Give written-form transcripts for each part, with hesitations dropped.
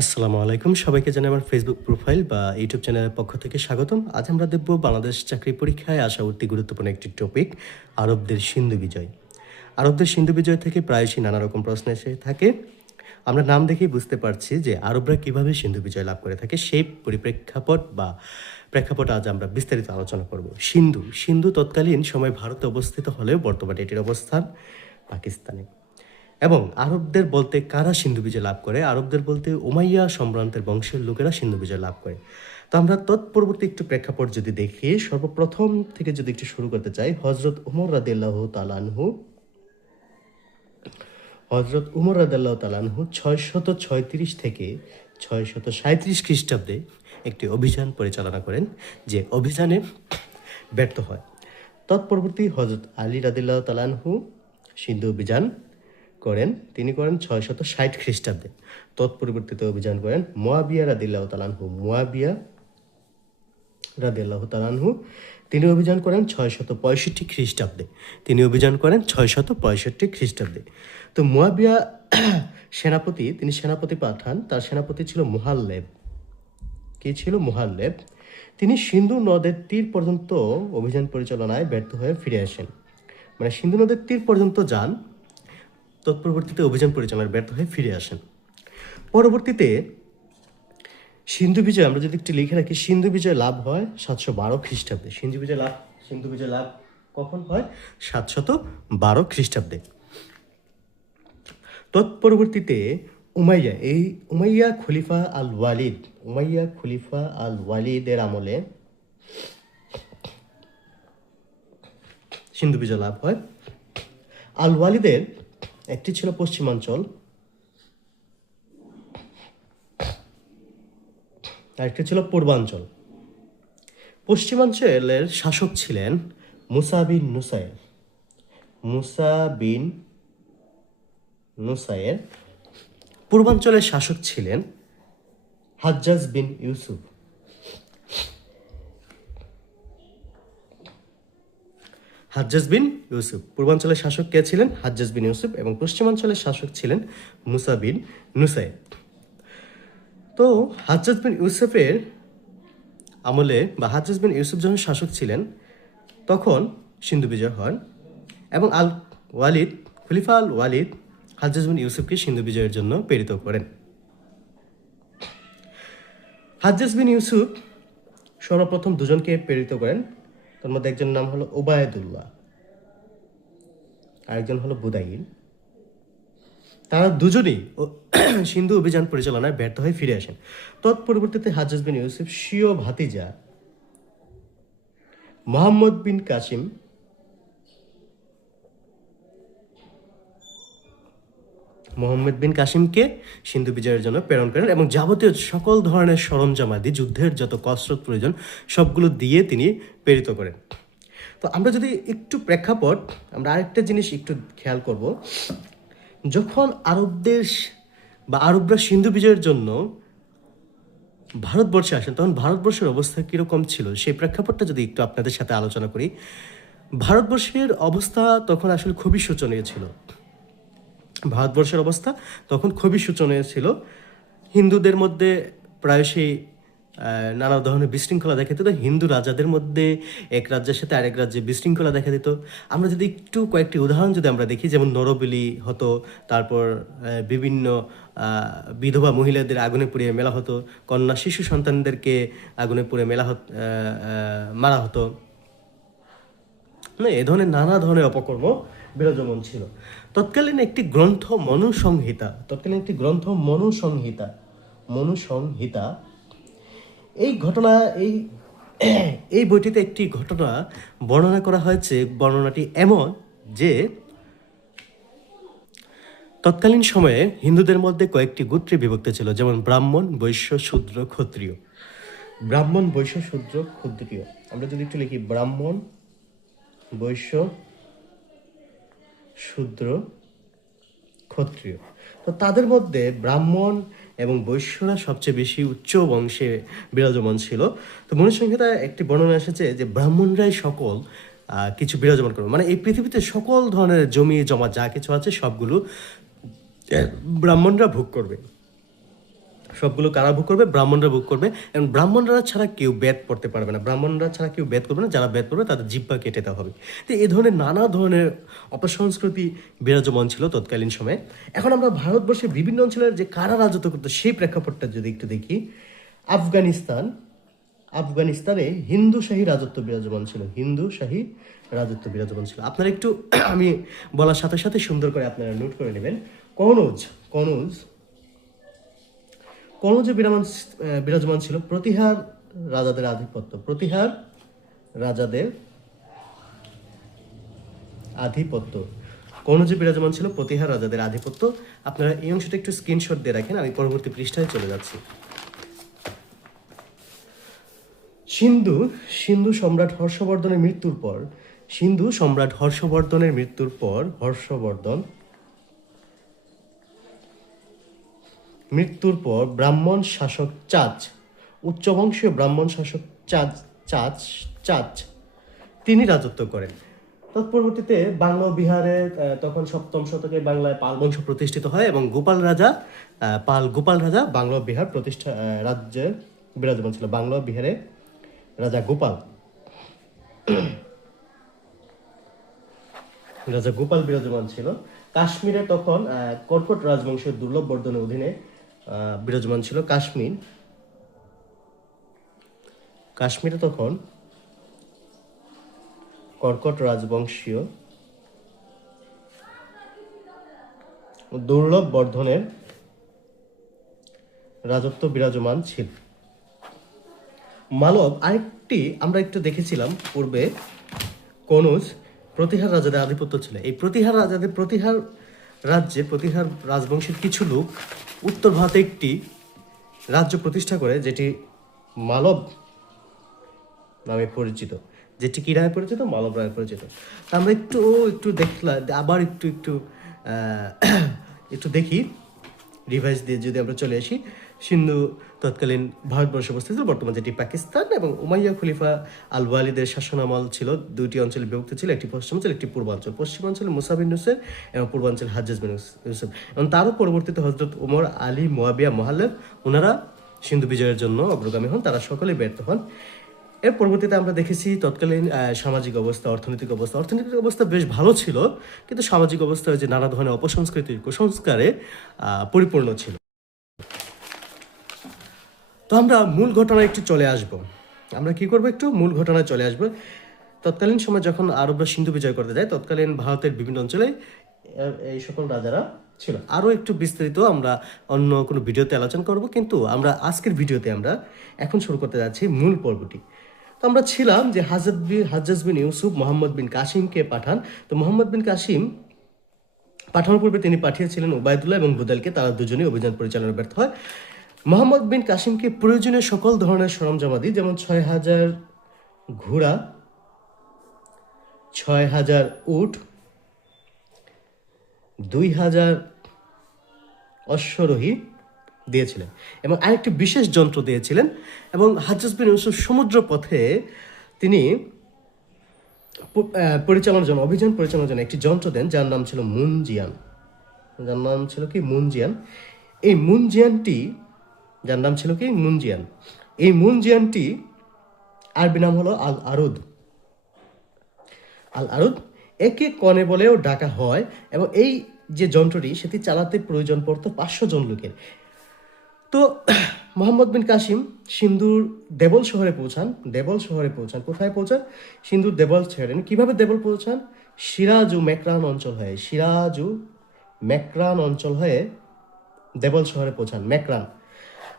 আসসালামু আলাইকুম। সবাইকে জানাই আমার ফেসবুক প্রোফাইল বা ইউটিউব চ্যানেলের পক্ষ থেকে স্বাগতম। আজ আমরা দেখব বাংলাদেশ চাকরি পরীক্ষায় আসা অতি গুরুত্বপূর্ণ একটি টপিক, আরবদের সিন্ধু বিজয়। আরবদের সিন্ধু বিজয় থেকে প্রায়শই নানা রকম প্রশ্ন এসে থাকে। আমরা নাম দেখেই বুঝতে পারছি যে আরবরা কিভাবে সিন্ধু বিজয় লাভ করে থাকে, সেই প্রেক্ষাপট আজ আমরা বিস্তারিত আলোচনা করব। সিন্ধু তৎকালীন সময় ভারতে অবস্থিত হলেও বর্তমানে এটির অবস্থান পাকিস্তানে। এবং আরবদের বলতে কারা সিন্ধু বিজয় লাভ করে? আরবদের বলতে উমাইয়া সম্ভ্রান্তের বংশের লোকেরা সিন্ধু বিজয় লাভ করে। তো আমরা তৎপরবর্তী একটু প্রেক্ষাপট যদি দেখি, সর্বপ্রথম থেকে যদি একটু শুরু করতে চাই, হজরত উমর রাদিয়াল্লাহু তাআলা আনহু 636 থেকে 637 খ্রিস্টাব্দে একটি অভিযান পরিচালনা করেন, যে অভিযানে ব্যর্থ হয়। তৎপরবর্তী হজরত আলী রাদিয়াল্লাহু তাআলা আনহু সিন্ধু অভিযান করেন, তিনি করেন 660 খ্রিস্টাব্দে। তৎপরবর্তীতে অভিযান করেন মুয়াবিয়া রাদিয়াল্লাহু তাআলা আনহু, তিনি অভিযান করেন 665 খ্রিস্টাব্দে। তো মুয়াবিয়া তিনি সেনাপতি পাঠান, তার সেনাপতি ছিল মুহাল্লেব। তিনি সিন্ধু নদের তীর পর্যন্ত অভিযান পরিচালনায় ব্যর্থ হয়ে ফিরে আসেন। মানে সিন্ধু নদের তীর পর্যন্ত যান, তৎপরবর্তীতে অভিযান পরিচালনায় ব্যর্থ হয়ে ফিরে আসেন। পরবর্তীতে সিন্ধু বিজয় আমরা যদি একটু লিখে রাখি, সিন্ধু বিজয় লাভ হয় 712 খ্রিস্টাব্দে। সিন্ধু বিজয় লাভ কখন হয়? 712 খ্রিস্টাব্দে। তৎপরবর্তীতে উমাইয়া খলিফা আল ওয়ালিদের আমলে সিন্ধু বিজয় লাভ হয়। আল ওয়ালিদের একটি ছিল পশ্চিমাঞ্চল, আরেকটি ছিল পূর্বাঞ্চল। পশ্চিমাঞ্চলের শাসক ছিলেন মুসা বিন নুসাইর। পূর্বাঞ্চলের শাসক ছিলেন হাজ্জাজ বিন ইউসুফ। পূর্বাঞ্চলের শাসক কে ছিলেন? হাজ্জাজ বিন ইউসুফ। এবং পশ্চিমাঞ্চলের শাসক ছিলেন মুসা বিন নুসাইর। তো হাজ্জাজ বিন ইউসুফের আমলে, বা হাজ্জাজ বিন ইউসুফ যখন শাসক ছিলেন, তখন সিন্ধু বিজয় হন এবং খলিফা আল ওয়ালিদ হাজ্জাজ বিন ইউসুফকে সিন্ধু বিজয়ের জন্য প্রেরিত করেন। হাজ্জাজ বিন ইউসুফ সর্বপ্রথম দুজনকে প্রেরিত করেন, তার মধ্যে একজন নাম হলো ওবায়দুল্লাহ, আরেকজন হলো বুদাইল। তারা দুজনেই সিন্ধু অভিযান পরিচালনায় ব্যর্থ হয়ে ফিরে আসেন। তৎপরবর্তীতে হাজ্জাজ বিন ইউসুফ স্বীয় ভাতিজা মোহাম্মদ বিন কাসিমকে সিন্ধু বিজয়ের জন্য প্রেরণ করেন এবং যাবতীয় সকল ধরনের সরঞ্জামাদি, যুদ্ধের যত কসরত প্রয়োজন, সবগুলো দিয়ে তিনি প্রেরিত করেন। তো আমরা যদি একটু প্রেক্ষাপট, আমরা আরেকটা জিনিস একটু খেয়াল করব, যখন আরবরা সিন্ধু বিজয়ের জন্য ভারতবর্ষে আসেন, তখন ভারতবর্ষের অবস্থা কীরকম ছিল, সেই প্রেক্ষাপটটা যদি একটু আপনাদের সাথে আলোচনা করি। ভারতবর্ষের অবস্থা তখন আসলে খুবই শোচনীয় ছিল। হিন্দুদের মধ্যে প্রায়শই নানা ধরনের বিশৃঙ্খলা দেখা দিত। হিন্দু রাজাদের মধ্যে এক রাজ্যের সাথে আরেক রাজ্যে বিশৃঙ্খলা দেখা দিত। আমরা যদি একটু কয়েকটি উদাহরণ যদি আমরা দেখি, যেমন নরবলি হতো, তারপর বিভিন্ন বিধবা মহিলাদের আগুনে পুড়িয়ে মেলা হতো, কন্যা শিশু সন্তানদেরকে আগুনে পুড়ে মারা হতো। এ ধরনের নানা ধরনের অপকর্ম বিরাজমান ছিল। তৎকালীন একটি গ্রন্থ মনুসংহিতা, এই বইটিতে একটি ঘটনা বর্ণনা করা হয়েছে। বর্ণনাটি এমন যে, তৎকালীন সময়ে হিন্দুদের মধ্যে কয়েকটি গোত্রে বিভক্ত ছিল, যেমন ব্রাহ্মণ, বৈশ্য, শূদ্র, ক্ষত্রিয়। আমরা যদি একটু লিখি, ব্রাহ্মণ, বৈশ্য, শূদ্র, ক্ষত্রিয়। তো তাদের মধ্যে ব্রাহ্মণ এবং বৈশ্যরা সবচেয়ে বেশি উচ্চ বংশে বিরাজমান ছিল। তো মনুসংহিতায় একটি বর্ণনা এসেছে যে ব্রাহ্মণরাই সকল কিছু বিরাজমান করবে, মানে এই পৃথিবীতে সকল ধরনের জমি জমা যা কিছু আছে সবগুলো ব্রাহ্মণরা ভোগ করবে। সবগুলো কারা ভোগ করবে? ব্রাহ্মণরা ভোগ করবে। এবং ব্রাহ্মণরা ছাড়া কেউ বেদ পড়তে পারবে না, ব্রাহ্মণরা ছাড়া কেউ বেদ করবে না। যারা বেদ পড়বে তাদের জিহ্বা কেটে দেওয়া হবে। তো এই ধরনের নানা ধরনের অপসংস্কৃতি বিরাজমান ছিল তৎকালীন সময়ে। এখন আমরা ভারতবর্ষের বিভিন্ন অঞ্চলের যে কারা রাজত্ব করতো সেই প্রেক্ষাপটটা যদি একটু দেখি, আফগানিস্তানে হিন্দু শাহী রাজত্ব বিরাজমান ছিল, হিন্দু শাহী রাজত্ব বিরাজমান ছিল। আপনারা একটু আমি বলার সাথে সাথে সুন্দর করে আপনারা নোট করে নেবেন। কনৌজে বিরাজমান ছিল প্রতিহার রাজাদের আধিপত্য, কনৌজে বিরাজমান ছিল প্রতিহার রাজাদের আধিপত্য। আপনারা এই অংশটা একটু স্ক্রিনশট দিয়ে রাখেন, আমি পরবর্তী পৃষ্ঠায় চলে যাচ্ছি। সিন্ধু সম্রাট হর্ষবর্ধনের মৃত্যুর পর ব্রাহ্মণ শাসক উচ্চবংশীয় ব্রাহ্মণ শাসক চাচ তিনি রাজত্ব করেন। তৎপরবর্তীতে বাংলা ও বিহারে তখন 7ম শতকে বাংলায় পাল বংশ প্রতিষ্ঠিত হয় এবং গোপাল রাজা বাংলা ও বিহার রাজ্যে বিরাজমান ছিল। বাংলা ও বিহারে রাজা গোপাল বিরাজমান ছিল। কাশ্মীরে তখন কর্কট রাজবংশের দুর্লভ বর্ধনের অধীনে বিরাজমান ছিল। কাশ্মীরে তখন কর্কট রাজবংশীয় দুর্লভ বর্ধনের রাজত্ব বিরাজমান ছিল। মালব আরেকটি আমরা একটু দেখেছিলাম পূর্বে, কনৌজ প্রতিহার রাজাদের আধিপত্য ছিল। এই প্রতিহার রাজবংশের কিছু লোক উত্তর ভারতে একটি রাজ্য প্রতিষ্ঠা করে, যেটি মালব নামে পরিচিত, মালব নামে পরিচিত। আমরা একটু দেখলাম, আবার একটু দেখি রিভাইজ দিয়ে যদি আমরা চলে আসি। সিন্ধু তৎকালীন ভারতবর্ষে অবস্থিত ছিল, বর্তমান যেটি পাকিস্তান, এবং উমাইয়া খলিফা আল ওয়ালিদের শাসনামল ছিল। 2টি অঞ্চলে বিভক্ত ছিল, একটি পশ্চিমাঞ্চল, একটি পূর্বাঞ্চল। পশ্চিমাঞ্চলে মুসা বিন নুসের এবং পূর্বাঞ্চল হাজ্জাজ বিন ইউসুফ। এবং তারও পরবর্তীতে হযরত ওমর, আলী, মুয়াবিয়া, মুহাল্লাব ওনারা সিন্ধু বিজয়ের জন্য অগ্রগামী হন, তারা সকলেই ব্যর্থ হন। এর পরবর্তীতে আমরা দেখেছি তৎকালীন সামাজিক অবস্থা, অর্থনৈতিক অবস্থা বেশ ভালো ছিল, কিন্তু সামাজিক অবস্থা যে নানা ধরনের অপসংস্কৃতির কুসংস্কারে পরিপূর্ণ ছিল। তো আমরা মূল ঘটনায় একটু চলে আসব। আমরা কি করব, একটু মূল ঘটনায় চলে আসব। তৎকালীন সময় যখন আরবরা সিন্ধু বিজয় করতে যায়, তৎকালীন ভারতের বিভিন্ন অঞ্চলে এই সকল রাজারা ছিল। আরও একটু বিস্তারিত আমরা অন্য কোনো ভিডিওতে আলোচনা করব, কিন্তু আমরা আজকের ভিডিওতে আমরা এখন শুরু করতে যাচ্ছি মূল পর্বটি। তো আমরা ছিলাম যে হাজ্জাজ বিন ইউসুফ মোহাম্মদ বিন কাসিমকে পাঠান। তো মোহাম্মদ বিন কাসিম পাঠানোর পূর্বে তিনি পাঠিয়েছিলেন উবাইদুল্লাহ এবং বুদাইলকে, তারা দুজনেই অভিযান পরিচালনা ব্যর্থ হয়। মোহাম্মদ বিন কাসিমকে প্রয়োজনীয় সকল ধরনের সরঞ্জামাদি, যেমন 6000 ঘোড়া, 6000 উট, 2000 অশ্বরোহী দিয়েছিলেন এবং আরেকটি বিশেষ যন্ত্র দিয়েছিলেন। এবং হাজ্জাজ বিন ইউসুফ সমুদ্র পথে তিনি অভিযান পরিচালনার জন্য একটি যন্ত্র দেন, যার নাম ছিল মুনজিয়ান। এই মুনজিয়ানটি আরবি নাম হলো আল আরুদ। একে কনে বলেও ডাকা হয় এবং এই যে যন্ত্রটি সেটি চালাতে প্রয়োজন পড়তো 500 জন লোকের। তো মোহাম্মদ বিন কাসিম সিন্ধুর দেবল শহরে পৌঁছান। কোথায় পৌঁছান? সিন্ধুর দেবল ছেড়েন। কিভাবে দেবল পৌঁছান? সিরাজু মেকরান অঞ্চল হয়ে দেবল শহরে পৌঁছান। মেকরান,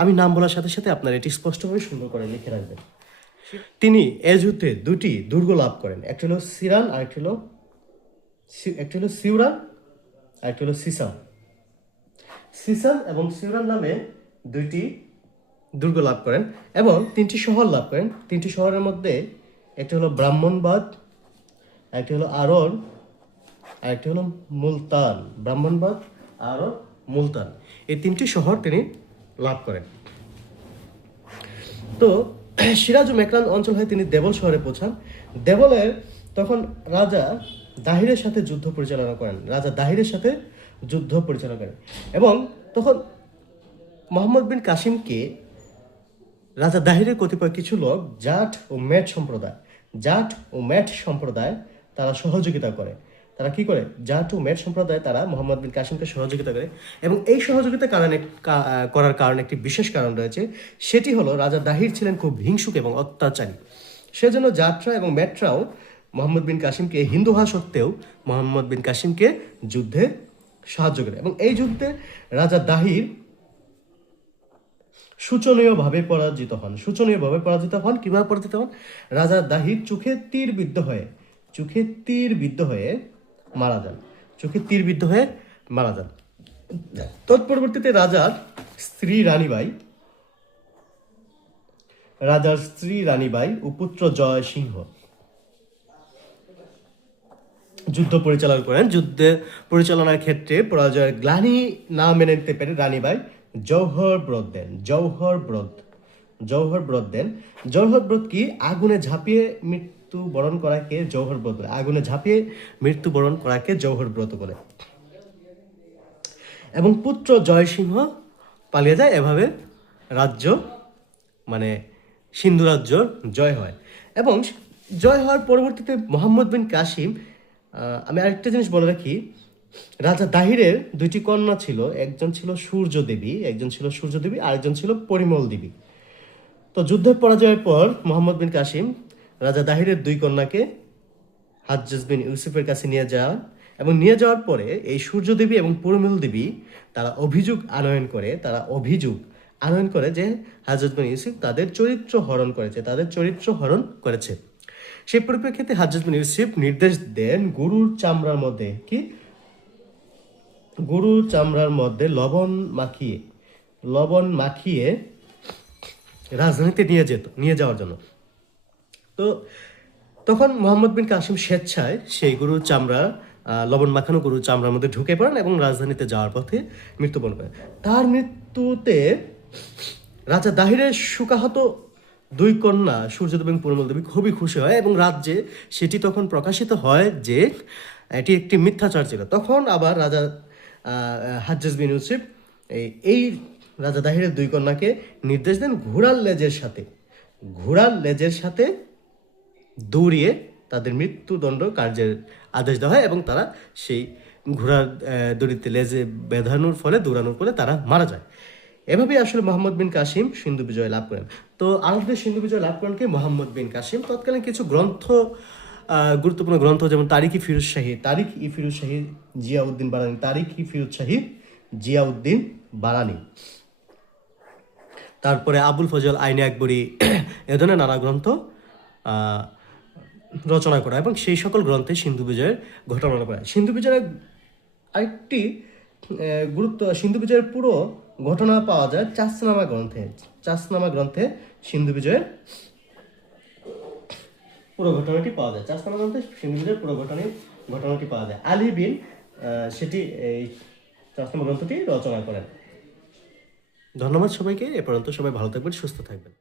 আমি নাম বলার সাথে সাথে আপনার এটি স্পষ্টভাবে সুন্দর করে লিখে রাখবেন। তিনি এ যুদ্ধে 2টি দুর্গ লাভ করেন, একটি হলো সিরান, আরেকটি হলো সিউরান, আরেকটি হলো সিসান এবং সিউরান নামে 2টি দুর্গ লাভ করেন এবং 3টি শহর লাভ করেন। 3টি শহরের মধ্যে একটি হলো ব্রাহ্মণবাদ, আরেকটি হলো আরোর, আরেকটি হলো মুলতান। এই 3টি শহর তিনি লাভ করেন। তো সিরাজ ও মেকরান অঞ্চল হয়ে তিনি দেবল শহরে পৌঁছান। দেবলের তখন রাজা দাহিরের সাথে যুদ্ধ পরিচালনা করেন এবং তখন মোহাম্মদ বিন কাসিমকে রাজা দাহিরের কতিপয় কিছু লোক জাট ও ম্যাট সম্প্রদায় তারা সহযোগিতা করে। তারা কি করে? জাট ও ম্যাট সম্প্রদায় তারা মোহাম্মদ বিন কাসিমকে সহযোগিতা করে, এবং এই সহযোগিতা করার কারণে একটি বিশেষ কারণ রয়েছে। সেটি হলো রাজা দাহির ছিলেন খুব হিংসুক এবং অত্যাচারী। সেজন্য জাটরা এবং ম্যাটরাও মোহাম্মদ বিন কাসিমকে, হিন্দু হওয়া সত্ত্বেও মোহাম্মদ বিন কাসিমকে যুদ্ধে সাহায্য করে, এবং এই যুদ্ধে রাজা দাহির শোচনীয়ভাবে পরাজিত হন। কিভাবে পরাজিত হন? রাজা দাহির চোখে তীর বিদ্ধ হয়ে মারা যান। তৎপরবর্তীতে রাজার স্ত্রী রানীবাই ও পুত্র জয় সিংহ যুদ্ধ পরিচালনা করেন। যুদ্ধে পরিচালনার ক্ষেত্রে পরাজয়ের গ্লানি না মেনে নিতে পেরে রানীবাই জৌহর ব্রত দেন। কি? আগুনে ঝাঁপিয়ে মৃত্যুবরণ করাকে জৌহর ব্রত বলে। এবং পুত্র জয় সিংহ পালিয়ে যায়। এভাবে রাজ্য, মানে সিন্ধু রাজ্য জয় হয়। এবং জয় হওয়ার পরবর্তীতে মোহাম্মদ বিন কাসিম, আমি আরেকটা জিনিস বলে রাখি, রাজা দাহিরের দুইটি কন্যা ছিল। একজন ছিল সূর্য দেবী, আরেকজন ছিল পরিমল দেবী। তো যুদ্ধের পরাজয়ের পর মোহাম্মদ বিন কাসিম রাজা দাহিরের দুই কন্যাকে হাজ্জাজ বিন ইউসুফের কাছে নিয়ে যাওয়ার পরে এই সূর্য দেবী এবং পরিমল দেবী তারা অভিযোগ আনয়ন করে যে হাজ্জাজ বিন ইউসুফ তাদের চরিত্র হরণ করেছে। সেই পরিপ্রেক্ষিতে হাজ্জাজ বিন ইউসুফ নির্দেশ দেন গরুর চামড়ার মধ্যে লবণ মাখিয়ে রাজধানীতে নিয়ে যাওয়ার জন্য। তো তখন মোহাম্মদ বিন কাসিম স্বেচ্ছায় সেই লবণ মাখানো গরুর চামড়ার মধ্যে ঢুকে পড়েন এবং রাজধানীতে যাওয়ার পথে মৃত্যুবরণ করেন। তার মৃত্যুতে রাজা দাহিরের শোকাহত দুই কন্যা সূর্যদেব এবং পরিমল দেবী খুবই খুশি হয়, এবং রাজ্যে সেটি তখন প্রকাশিত হয় যে এটি একটি মিথ্যাচার ছিল। তখন আবার রাজা হাজ্জাজ বিন ইউসুফ এই রাজা দাহিরের দুই কন্যাকে নির্দেশ দেন ঘোড়ার লেজের সাথে দৌড়িয়ে তাদের মৃত্যুদণ্ড কার্যের আদেশ দেওয়া হয়, এবং তারা সেই ঘোড়ার দড়িতে লেজে দৌড়ানোর ফলে তারা মারা যায়। এভাবেই আসলে মোহাম্মদ বিন কাসিম সিন্ধু বিজয় লাভ করেন। তো আরবদের সিন্ধু বিজয় লাভ করেন কে? মোহাম্মদ বিন কাসিম। তৎকালীন কিছু গুরুত্বপূর্ণ গ্রন্থ, যেমন তারিখ ই ফিরোজ শাহী জিয়াউদ্দিন বারানি, তারপরে আবুল ফজল আইনে আকবরী, এ ধরনের নানা গ্রন্থ রচনা করা, এবং সেই সকল গ্রন্থে সিন্ধু বিজয়ের ঘটনা করা। সিন্ধু বিজয়ের আরেকটি সিন্ধু বিজয়ের পুরো ঘটনা পাওয়া যায় চাষনামা গ্রন্থে সিন্ধু বিজয়ের পুরো ঘটনাটি পাওয়া যায়। আলী বিন সেটি এই চাষনামা গ্রন্থটি রচনা করেন। ধন্যবাদ সবাইকে। এ পর্যন্ত সবাই ভালো থাকবেন, সুস্থ থাকবেন।